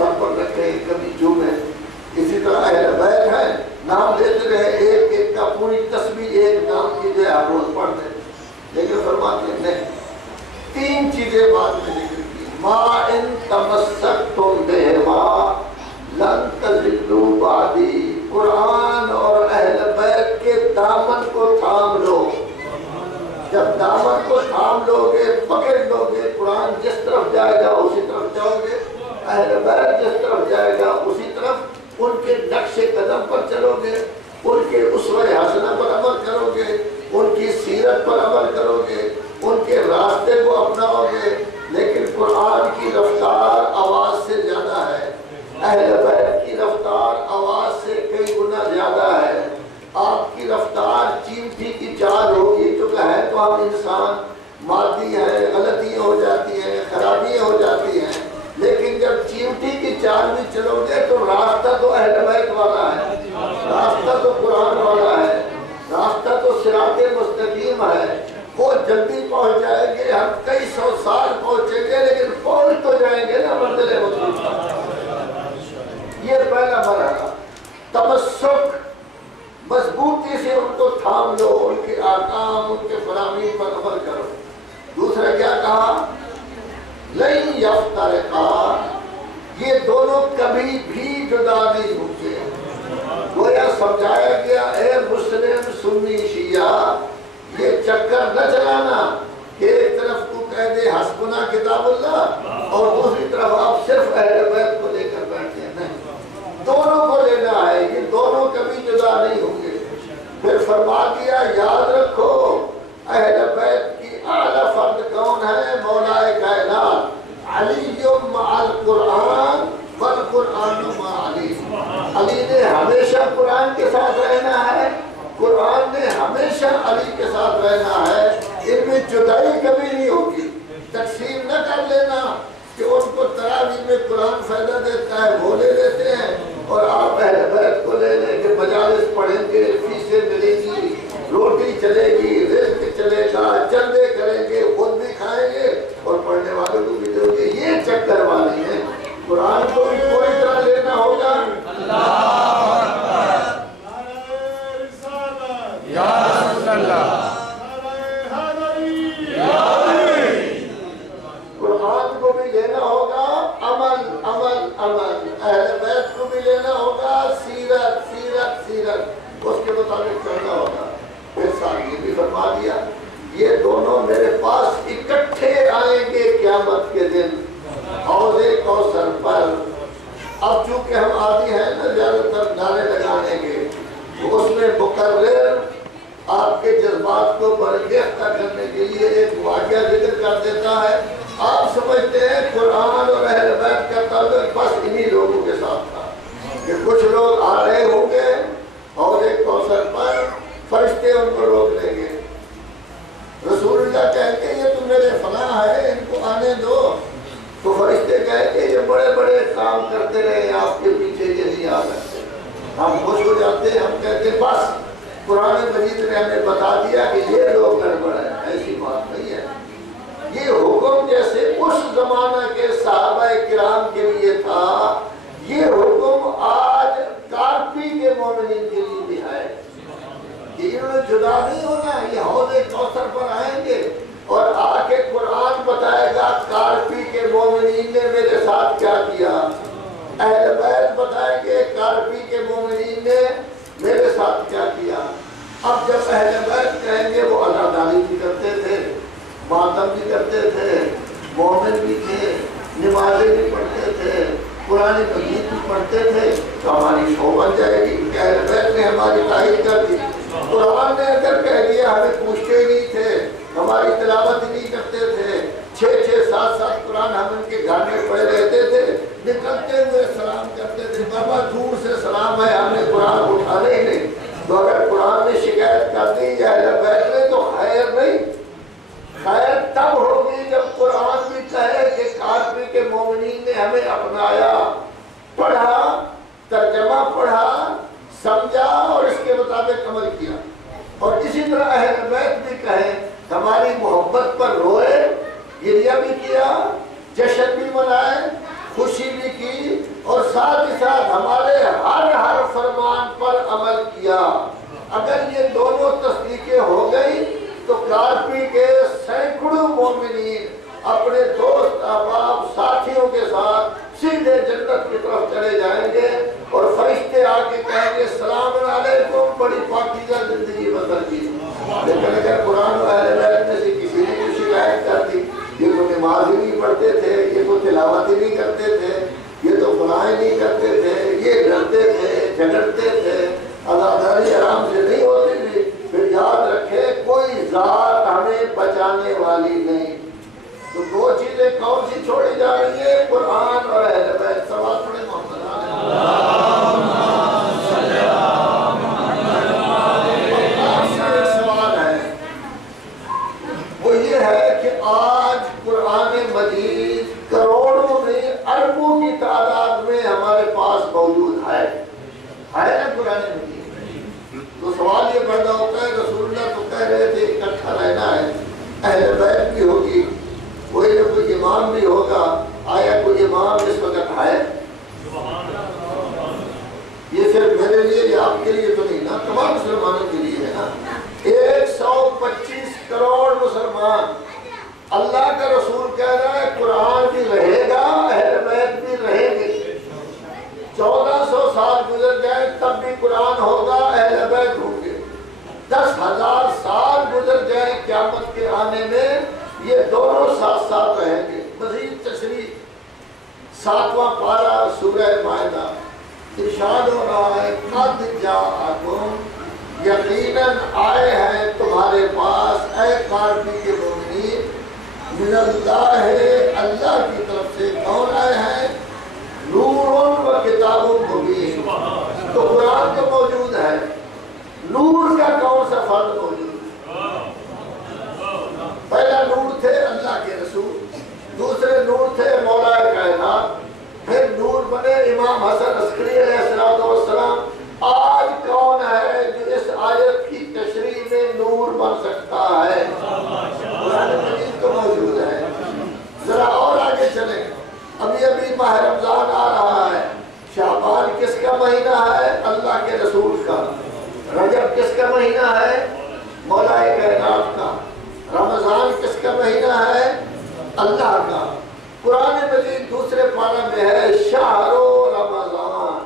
سر پر رکھے کبھی جمعے. اسی طرح اہل بیت ہیں, نام لیتے رہے ایک ایک کا, پوری تسبیح ایک نام کی جو ہے ہر روز پڑھتے ہیں. لیکن فرماتے ہیں نہیں, 3 چیزیں بعد میں ذکر کی. ما ان تمسکتم بہما لن تضلوا بعدی, قرآن اور اہل بیت کے دامن کو تھام لو. جب دامن کو تھام لو گے, پکڑ لو گے, قرآن جس طرف جائے گا اسی طرف جاؤ گے, اہل بیت جس طرف جائے گا اسی طرف, ان کے نقش قدم پر چلو گے, ان کے اسوہ حسنہ پر عمل کرو گے, ان کی سیرت پر عمل کرو گے, ان کے راستے کو اپناؤ گے. لیکن قرآن کی رفتار آواز سے زیادہ ہے, اہل بیت کی رفتار آواز سے کئی گنا زیادہ ہے. آپ کی رفتار چیمٹی کی چال ہوگی, کیونکہ ہے تو ہم انسان, مادی ہیں, غلطیاں ہو جاتی ہیں, خرابیاں ہو جاتی ہیں. لیکن جب چیمٹی کی چال میں چلو گے تو راستہ تو اہل بیت والا ہے, راستہ تو قرآن والا ہے, راستہ تو صراط مستقیم ہے. وہ جلدی پہنچ جائیں گے, ہم کئی 100 سال پہنچیں گے, لیکن پہنچ تو جائیں گے نا منزل مطلوب. یہ پہلا مرحلہ. تمسک, مضبوطی سے ان کو تھام لو, ان کے احکام, ان کے فرامین پر عمل کرو. دوسرا کیا کہا, لن یفترقا, یہ دونوں کبھی بھی جدا نہیں ہوتے. گویا سمجھایا گیا اے مسلم سنی شیعہ, یہ چکر نہ چلانا کہ ایک طرف تو کہہ دے حسبنا کتاب اللہ اور دوسری طرف آپ صرف اہل بیت کو لے کر بیٹھتے ہیں. نہیں, دونوں کو لینا ہے, یہ دونوں کبھی جدا نہیں ہوں گے. پھر فرما دیا یاد رکھو اہل بیت کی اعلیٰ فرد کون ہے, مولا کائنات, علی مع القرآن والقرآن مع علی. علی نے ہمیشہ قرآن کے ساتھ رہنا ہے, قرآن نے ہمیشہ علی کے ساتھ رہنا ہے. ان میں جدائی کبھی نہیں ہوگی. تقسیم نہ کر لینا کہ ان کو تراویح میں قرآن فائدہ دیتا ہے وہ لے لیتے ہیں اور آپ اہل بیت کو لے لیں کہ مجالس پڑھیں گے, فیسیں ملیں گی, روٹی چلے گی, رزق چلے گا, چندے کریں گے, خود بھی کھائیں گے اور پڑھنے والوں کو بھی دو گے. یہ چکر والی ہے. قرآن کو بھی کوئی طرح لینا ہوگا. قرآن کو بھی لینا ہوگا, عمل عمل عمل. اہل بیت کو بھی لینا ہوگا, سیرت سیرت سیرت, اس کے مطابق چلنا ہوگا. پھر ساتھ یہ بھی فرما دیا یہ دونوں میرے پاس اکٹھے آئیں گے قیامت کے دن حوض کوثر پر. اب چونکہ ہم عادی ہیں نا زیادہ تر نعرے لگانے کے, تو اس میں مقرر آپ کے جذبات کو برانگیختہ کرنے کے لیے ایک واقعہ ذکر کر دیتا ہے. آپ سمجھتے ہیں قرآن اور اہل بیت کا تعلق بس انہی لوگوں کے ساتھ تھا کہ کچھ لوگ آ رہے ہوں گے اور ایک کوثر پر فرشتے ان کو روک لیں گے. رسول اللہ کہیں گے یہ تو میرے فلاں ہے, ان کو آنے دو. تو فرشتے کہیں گے یہ بڑے بڑے کام کرتے رہے, آپ کے پیچھے یہ نہیں آ سکتے. ہم خوش ہو جاتے ہیں, ہم کہتے ہیں بس قرآن مجید نے ہمیں بتا دیا کہ یہ لوگ گڑبڑ ہیں. ایسی بات نہیں ہے. یہ حکم جیسے اس زمانہ کے صحابہ کرام کے لیے تھا, یہ حکم آج کافی کے مومنین کے لیے بھی ہے کہ انہوں نے جدا نہیں ہونا. یہ حوض کوثر پر آئیں گے اور آ کے قرآن بتائے گا کارپی کے مومنین نے میرے ساتھ کیا کیا. اہل بیت بتائیں گے کارپی کے مومنین نے میرے ساتھ کیا کیا. اب جب اہل بیت کہیں گے وہ عزاداری بھی کرتے تھے, ماتم بھی کرتے تھے, مومن بھی تھے, نمازیں بھی پڑھتے تھے, قرآن مجید بھی پڑھتے تھے, تو ہماری شو بن جائے گی. اہل بیت نے ہماری تائید کر دی. قرآن نے اگر کہہ دیا ہمیں پوچھتے ہی نہیں تھے, ہماری تلاوت ہی نہیں کرتے تھے, 6-7 قرآن ہم ان کے گھر میں پڑھے رہتے تھے, نکلتے ہوئے سلام کرتے تھے, بابا دور سے سلام ہے, ہم نے قرآن اٹھانے ہی نہیں. تو اگر قرآن نے شکایت کر دی یا اہل بیت نے تو خیر نہیں. خیر تب ہوگی جب قرآن بھی کہے کہ کافی کے مومنین نے ہمیں اپنایا, پڑھا, ترجمہ پڑھا, سمجھا اور اس کے مطابق عمل کیا. اور اسی طرح اہل بیت بھی کہیں ہماری محبت پر روئے, گریہ بھی کیا, جشن بھی منائے, خوشی بھی کی, جنت کی طرف چلے جائیں گے اور فرشتے آ کے کہیں گے السلام علیکم، بڑی پاکیزہ زندگی بسر کی۔ لیکن اگر قرآن و اہل بیت میں سے کسی نے کوئی شکایت کر دی، یہ تو نماز ہی نہیں پڑھتے تھے، یہ تو تلاوت ہی نہیں کرتے تھے، یہ تو فلاں نہیں کرتے تھے، یہ ڈرتے تھے، جھگڑتے تھے، عزاداری آرام سے نہیں ہوتی تھی، پھر یاد رکھے کوئی ذات ہمیں بچانے والی نہیں۔ تو دو چیزیں کون سی چھوڑی جا رہی ہیں؟ قرآن اور اہل بیت۔ سوال پڑھیں محمد سوال ہے، وہ یہ ہے کہ آج قرآن مجید کروڑوں میں اربوں کی تعداد میں ہمارے پاس موجود ہے نا قرآن مجید؟ تو سوال یہ پیدا ہوتا ہے، رسول اللہ تو کہہ رہے تھے اکٹھا رہنا ہے، اہل بیت بھی ہوگی، کوئی نہ کوئی امام بھی ہوگا، آیا کوئی امام اس وقت ہے؟ یہ صرف میرے لیے یا آپ کے لیے تو نہیں نا، تمام مسلمانوں کے لیے ہے نا۔ 125 کروڑ مسلمان، اللہ کا رسول کہہ رہا ہے قرآن بھی رہے گا، اہل بیت بھی رہیں گے۔ 1400 سال گزر جائیں تب بھی قرآن ہوگا، اہل بیت ہوں گے۔ 10,000 سال گزر جائیں قیامت کے آنے میں، یہ دونوں ساتھ ساتھ رہیں گے۔ مزید تشریح 7واں پارہ سورہ مائدہ، ارشاد ہو رہا ہے قد جاءکم، یقیناً آئے ہیں تمہارے پاس اے کافر کے مومنین، من اللہ، اللہ کی طرف سے۔ کون آئے ہیں؟ نور و کتاب مبین۔ تو قرآن تو موجود ہے، نور کا کون سا فرد موجود ہے؟ پہلا نور تھے اللہ کے رسول، دوسرے نور تھے مولا کائنات، پھر نور بنے امام حسن عسکری علیہ السلام۔ آج کون ہے جو اس آیت کی تشریح میں نور بن سکتا ہے؟ قرآن مجید تو موجود ہے۔ ذرا اور آگے چلیں، ابھی ماہ رمضان آ رہا ہے، شعبان کس کا مہینہ ہے؟ اللہ کے رسول کا۔ رجب کس کا مہینہ ہے؟ مولا کائنات کا۔ رمضان کس کا مہینہ ہے؟ اللہ کا۔ قرآن مجید دوسرے پارہ میں ہے شہر رمضان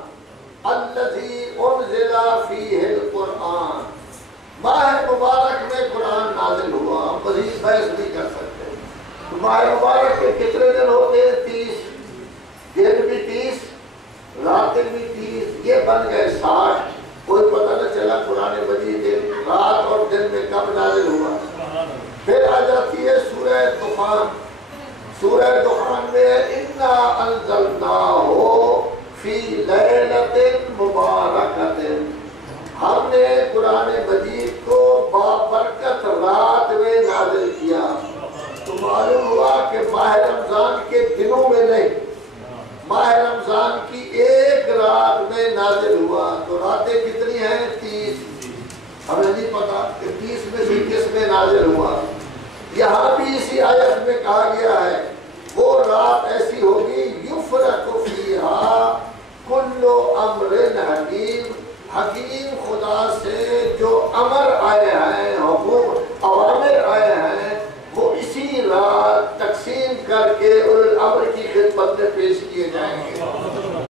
الذی انزل فیہ القرآن، ماہ مبارک میں قرآن نازل ہوا۔ مزید بحث نہیں کر سکتے۔ ماہ مبارک کے کتنے دن ہوتے ہیں؟ 30، دن بھی 30، راتیں بھی 30، یہ بن گئے 60۔ کوئی پتہ نہ چلا قرآن مجید رات اور دن میں کب نازل ہوا۔ پھر آ جاتی ہے سورہ دخان۔ سورہ دخان میں اِنَّا أَنزَلْنَاهُ فِي لَيْلَةٍ مُبَارَكَةٍ، ہم نے قرآن مجید کو بابرکت رات میں نازل کیا۔ تو معلوم ہوا کہ ماہ رمضان کے دنوں میں نہیں، ماہ رمضان کی ایک رات میں نازل ہوا۔ تو راتیں کتنی ہیں؟ 30۔ ہمیں نہیں پتا کہ 30 میں سے کس میں نازل ہوا۔ یہاں بھی اسی آیت میں کہا گیا ہے وہ رات ایسی ہوگی یفرق فیہا کل امر حکیم، حکیم خدا سے جو امر آئے ہیں، حکم اوامر آئے ہیں، وہ اسی رات تقسیم کر کے الامر کی خدمت میں پیش کیے